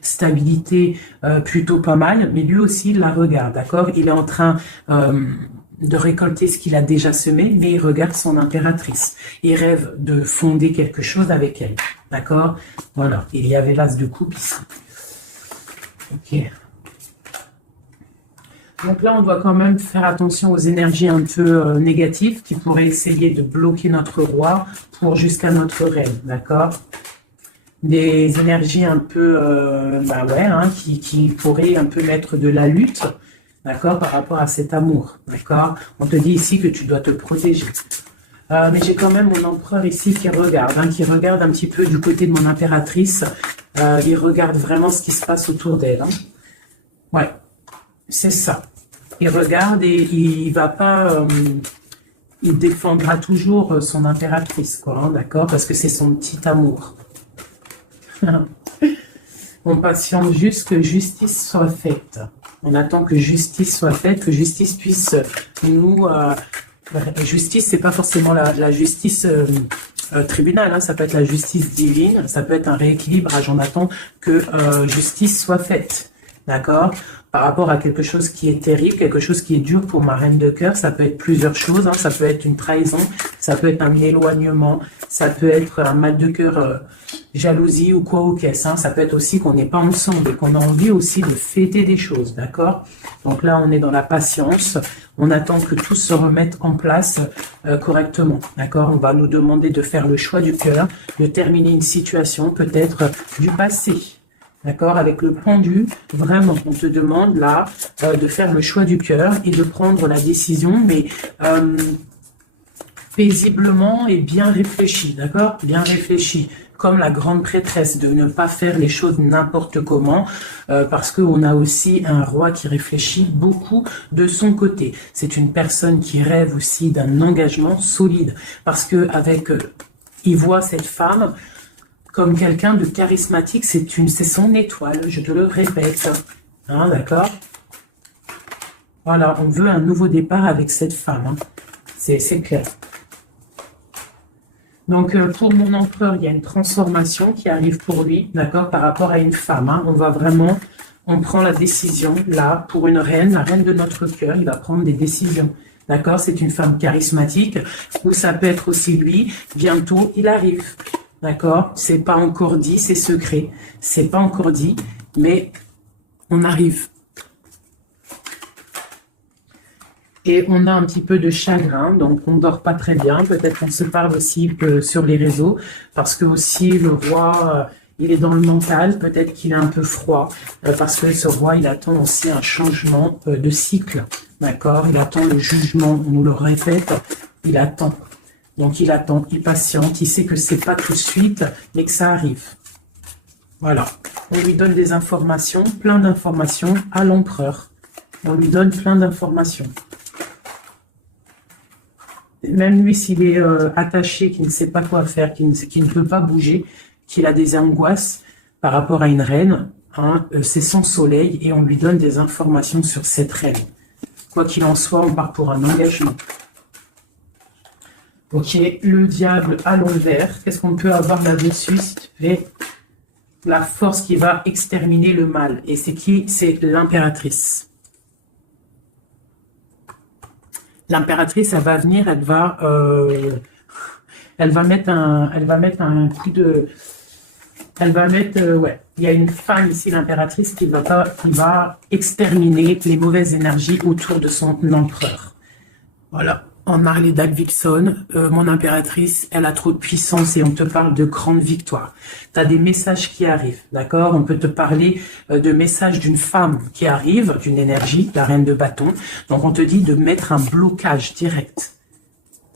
stabilité plutôt pas mal, mais lui aussi il la regarde, d'accord? Il est en train de récolter ce qu'il a déjà semé, mais il regarde son impératrice. Il rêve de fonder quelque chose avec elle, d'accord? Voilà, il y avait l'as de coupe ici. Ok. Donc là, on doit quand même faire attention aux énergies un peu négatives qui pourraient essayer de bloquer notre roi pour jusqu'à notre reine, d'accord? Des énergies un peu, qui pourraient un peu mettre de la lutte, d'accord, par rapport à cet amour, d'accord? On te dit ici que tu dois te protéger. Mais j'ai quand même mon empereur ici qui regarde un petit peu du côté de mon impératrice. Il regarde vraiment ce qui se passe autour d'elle. Hein. Ouais, c'est ça. Il regarde et il va pas... il défendra toujours son impératrice, quoi, hein, d'accord? Parce que c'est son petit amour. On patiente juste que justice soit faite. On attend que justice soit faite, que justice puisse nous... justice, c'est pas forcément la justice tribunal, hein, ça peut être la justice divine, ça peut être un rééquilibrage. On attend que justice soit faite, d'accord? Par rapport à quelque chose qui est terrible, quelque chose qui est dur pour ma reine de cœur, ça peut être plusieurs choses, hein, ça peut être une trahison, ça peut être un éloignement, ça peut être un mal de cœur, jalousie ou quoi ou qu'est-ce, hein, ça peut être aussi qu'on n'est pas ensemble et qu'on a envie aussi de fêter des choses, d'accord? Donc là, on est dans la patience, on attend que tout se remette en place correctement, d'accord? On va nous demander de faire le choix du cœur, de terminer une situation peut-être du passé. D'accord, avec le pendu, vraiment, on te demande là de faire le choix du cœur et de prendre la décision, mais paisiblement et bien réfléchi, d'accord? Bien réfléchi, comme la grande prêtresse, de ne pas faire les choses n'importe comment, parce qu'on a aussi un roi qui réfléchit beaucoup de son côté. C'est une personne qui rêve aussi d'un engagement solide, parce que avec, il voit cette femme comme quelqu'un de charismatique, c'est son étoile, je te le répète. Hein, d'accord? Voilà, on veut un nouveau départ avec cette femme. Hein. C'est clair. Donc, pour mon empereur, il y a une transformation qui arrive pour lui, d'accord, par rapport à une femme. Hein. On va vraiment, on prend la décision, là, pour une reine, la reine de notre cœur, il va prendre des décisions. D'accord? C'est une femme charismatique, ou ça peut être aussi lui, bientôt, il arrive. D'accord? C'est pas encore dit, c'est secret. C'est pas encore dit, mais on arrive. Et on a un petit peu de chagrin, donc on dort pas très bien. Peut-être qu'on se parle aussi sur les réseaux, parce que aussi le roi, il est dans le mental. Peut-être qu'il est un peu froid, parce que ce roi, il attend aussi un changement de cycle. D'accord? Il attend le jugement, on nous le répète, il attend. Donc il attend, il patiente, il sait que c'est pas tout de suite, mais que ça arrive. Voilà. On lui donne des informations, plein d'informations à l'empereur. On lui donne plein d'informations. Même lui, s'il est attaché, qu'il ne sait pas quoi faire, qu'il ne peut pas bouger, qu'il a des angoisses par rapport à une reine, hein, c'est son soleil et on lui donne des informations sur cette reine. Quoi qu'il en soit, on part pour un engagement. Ok, le diable à l'envers. Qu'est-ce qu'on peut avoir là-dessus, s'il te plaît? La force qui va exterminer le mal. Et c'est qui? C'est l'impératrice. L'impératrice, elle va venir, elle va mettre un coup de... Elle va mettre... ouais, il y a une femme ici, l'impératrice, qui va exterminer les mauvaises énergies autour de son empereur. Voilà. En Harley Davidson, mon impératrice, elle a trop de puissance et on te parle de grandes victoires. Tu as des messages qui arrivent, d'accord? On peut te parler de messages d'une femme qui arrive, d'une énergie, la reine de bâton. Donc on te dit de mettre un blocage direct.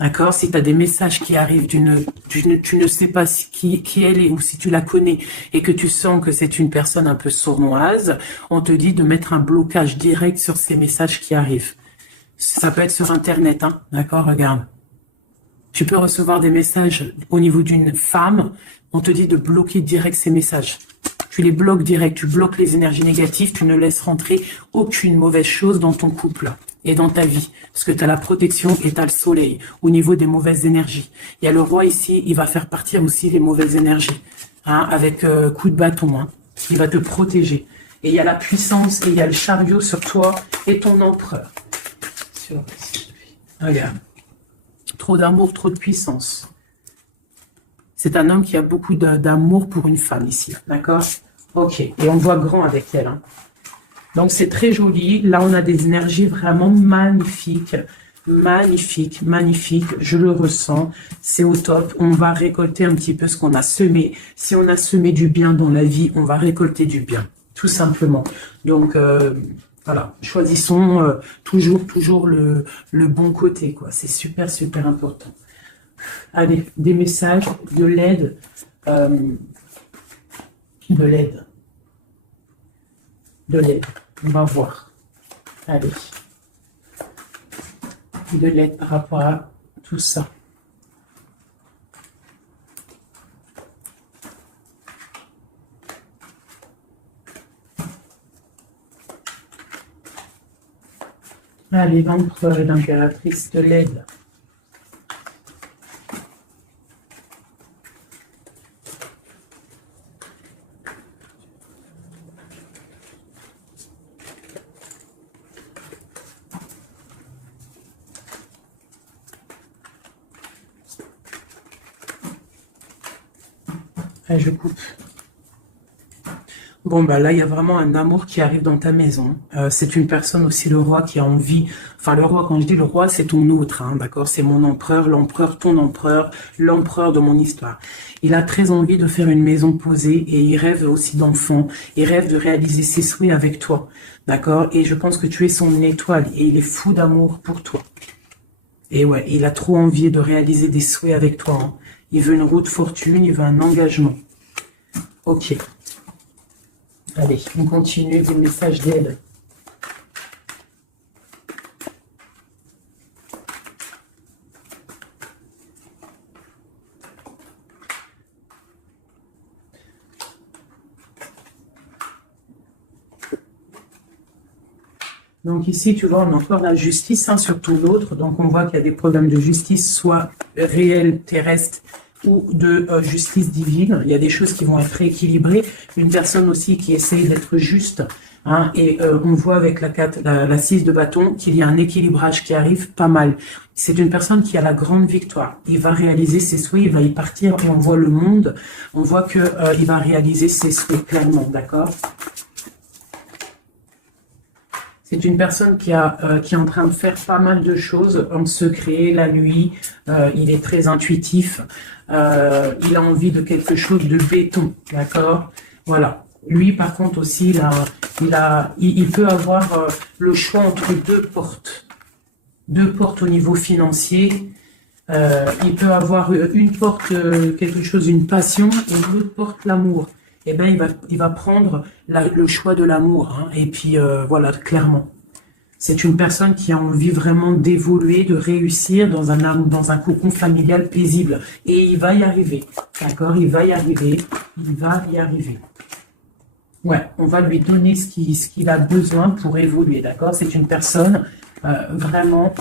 D'accord? Si tu as des messages qui arrivent tu ne sais pas qui elle est ou si tu la connais et que tu sens que c'est une personne un peu sournoise, on te dit de mettre un blocage direct sur ces messages qui arrivent. Ça peut être sur Internet, hein? D'accord? Regarde. Tu peux recevoir des messages au niveau d'une femme, on te dit de bloquer direct ces messages. Tu les bloques direct, tu bloques les énergies négatives, tu ne laisses rentrer aucune mauvaise chose dans ton couple et dans ta vie. Parce que tu as la protection et tu as le soleil au niveau des mauvaises énergies. Il y a le roi ici, il va faire partir aussi les mauvaises énergies, hein, avec coup de bâton. Hein. Il va te protéger. Et il y a la puissance et il y a le chariot sur toi et ton empereur. Regarde. Trop d'amour, trop de puissance. C'est un homme qui a beaucoup d'amour pour une femme ici, d'accord? Ok, et on voit grand avec elle. Hein. Donc c'est très joli. Là, on a des énergies vraiment magnifiques. Magnifique, magnifique. Je le ressens. C'est au top. On va récolter un petit peu ce qu'on a semé. Si on a semé du bien dans la vie, on va récolter du bien, tout simplement. Donc, voilà. Choisissons toujours le bon côté, quoi. C'est super, super important. Allez, des messages, de l'aide, de l'aide. On va voir. Allez. De l'aide par rapport à tout ça. Allez, l'empereur et l'impératrice de l'aide. Allez, je coupe. Bon, bah là, il y a vraiment un amour qui arrive dans ta maison. C'est une personne aussi, le roi, qui a envie... Enfin, le roi, quand je dis le roi, c'est ton autre, hein, d'accord? C'est mon empereur, l'empereur, ton empereur, l'empereur de mon histoire. Il a très envie de faire une maison posée et il rêve aussi d'enfants. Il rêve de réaliser ses souhaits avec toi, d'accord? Et je pense que tu es son étoile et il est fou d'amour pour toi. Et ouais, il a trop envie de réaliser des souhaits avec toi. Hein. Il veut une route fortune, il veut un engagement. Ok. Allez, on continue des messages d'aide. Donc ici, tu vois, on a encore la justice, hein, surtout l'autre. Donc on voit qu'il y a des problèmes de justice, soit réels, terrestres, ou de justice divine. Il y a des choses qui vont être rééquilibrées. Une personne aussi qui essaye d'être juste. Hein, et on voit avec la 6 de bâton qu'il y a un équilibrage qui arrive pas mal. C'est une personne qui a la grande victoire. Il va réaliser ses souhaits, il va y partir et on voit le monde. On voit que il va réaliser ses souhaits clairement, d'accord? C'est une personne qui est en train de faire pas mal de choses en secret, la nuit. Il est très intuitif. Il a envie de quelque chose de béton, d'accord? Voilà. Lui, par contre, aussi, il peut avoir le choix entre deux portes. Deux portes au niveau financier. Il peut avoir une porte, quelque chose, une passion, et l'autre porte, l'amour. Eh bien, il va prendre le choix de l'amour. Hein, et puis, voilà, clairement. C'est une personne qui a envie vraiment d'évoluer, de réussir dans un cocon familial paisible. Et il va y arriver. D'accord? Il va y arriver. Il va y arriver. Ouais, on va lui donner ce qu'il a besoin pour évoluer. D'accord? C'est une personne vraiment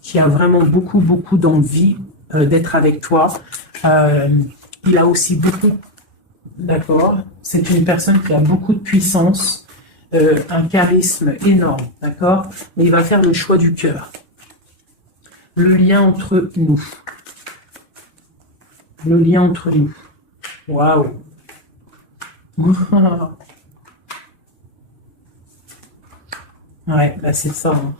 qui a vraiment beaucoup, beaucoup d'envie d'être avec toi. Il a aussi beaucoup... D'accord? C'est une personne qui a beaucoup de puissance, un charisme énorme, d'accord? Mais il va faire le choix du cœur. Le lien entre nous. Le lien entre nous. Waouh! Ouais, là c'est ça. Hein.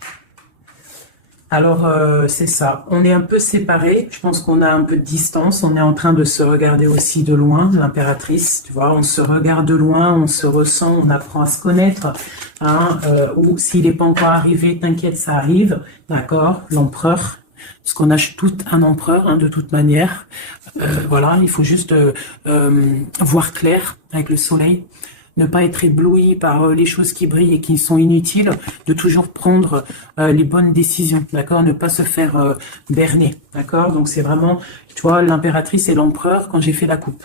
Alors, c'est ça. On est un peu séparés. Je pense qu'on a un peu de distance. On est en train de se regarder aussi de loin, l'impératrice. Tu vois, on se regarde de loin, on se ressent, on apprend à se connaître. Hein, ou s'il n'est pas encore arrivé, t'inquiète, ça arrive. D'accord? L'empereur. parce qu'on a tout un empereur, hein, de toute manière. Voilà, il faut juste voir clair avec le soleil, ne pas être ébloui par les choses qui brillent et qui sont inutiles, de toujours prendre les bonnes décisions, d'accord, ne pas se faire berner, d'accord. Donc c'est vraiment, tu vois, l'impératrice et l'empereur quand j'ai fait la coupe.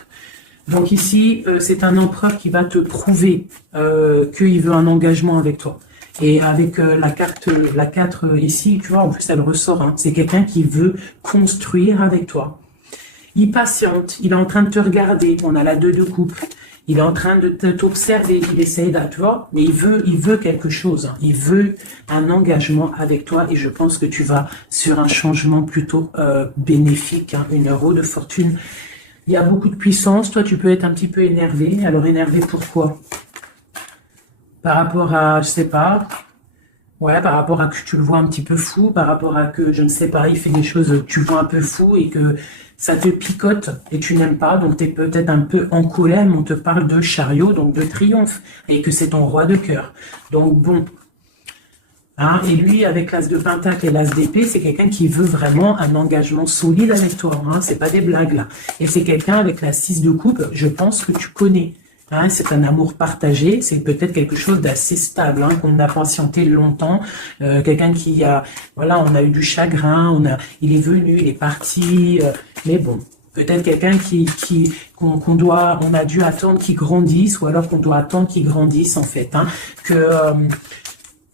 Donc ici, c'est un empereur qui va te prouver qu'il veut un engagement avec toi. Et avec la carte, la 4 ici, tu vois, en plus elle ressort, hein, c'est quelqu'un qui veut construire avec toi. Il patiente, il est en train de te regarder, on a la 2 de coupe, il est en train de t'observer, il essaye, tu vois, mais il veut quelque chose, hein, il veut un engagement avec toi et je pense que tu vas sur un changement plutôt bénéfique, hein, une roue de fortune. Il y a beaucoup de puissance, toi tu peux être un petit peu énervé, alors énervé pourquoi? Par rapport à, je sais pas, ouais, par rapport à que tu le vois un petit peu fou, par rapport à que, je ne sais pas, il fait des choses que tu vois un peu fou et que ça te picote et tu n'aimes pas, donc tu es peut-être un peu en colère, mais on te parle de chariot, donc de triomphe, et que c'est ton roi de cœur. Donc bon, hein, et lui, avec l'as de pentacle et l'as d'épée, c'est quelqu'un qui veut vraiment un engagement solide avec toi, hein, c'est pas des blagues là. Et c'est quelqu'un avec la 6 de coupe, je pense que tu connais. Hein, c'est un amour partagé, c'est peut-être quelque chose d'assez stable, hein, qu'on a patienté longtemps, quelqu'un qui a, voilà, on a eu du chagrin, il est venu, il est parti, mais bon, peut-être quelqu'un on a dû attendre qu'il grandisse, ou alors qu'on doit attendre qu'il grandisse en fait, hein,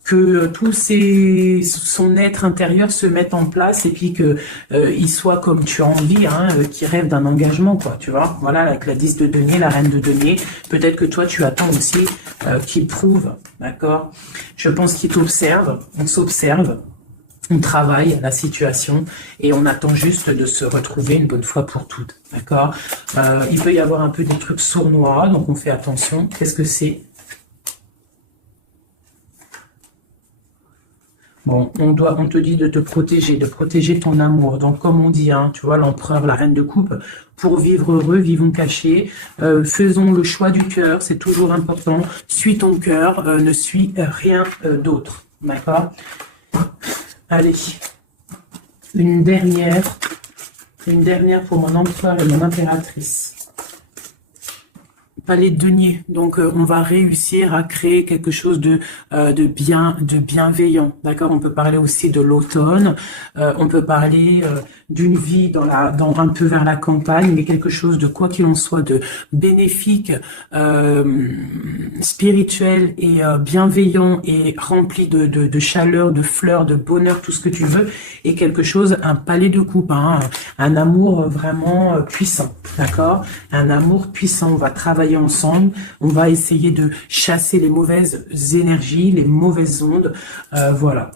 que tout son être intérieur se mette en place et puis que il soit comme tu as envie, hein, qui rêve d'un engagement, quoi, tu vois. Voilà, avec la 10 de denier, la reine de denier, peut-être que toi tu attends aussi qu'il prouve, d'accord. Je pense qu'il t'observe, on s'observe, on travaille la situation et on attend juste de se retrouver une bonne fois pour toutes, d'accord. Il peut y avoir un peu des trucs sournois, donc on fait attention. Qu'est-ce que c'est? Bon, on te dit de protéger ton amour. Donc, comme on dit, hein, tu vois, l'empereur, la reine de coupe, pour vivre heureux, vivons cachés, faisons le choix du cœur, c'est toujours important. Suis ton cœur, ne suis rien d'autre. D'accord? Allez, une dernière pour mon empereur et mon impératrice. Palais de denier, donc on va réussir à créer quelque chose de bienveillant, d'accord. On peut parler aussi de l'automne, on peut parler d'une vie dans un peu vers la campagne, mais quelque chose de, quoi qu'il en soit, de bénéfique, spirituel et bienveillant et rempli de chaleur, de fleurs, de bonheur, tout ce que tu veux, et quelque chose, un palais de coupe, hein, un amour vraiment puissant, d'accord, un amour puissant. On va travailler ensemble, on va essayer de chasser les mauvaises énergies, les mauvaises ondes, voilà.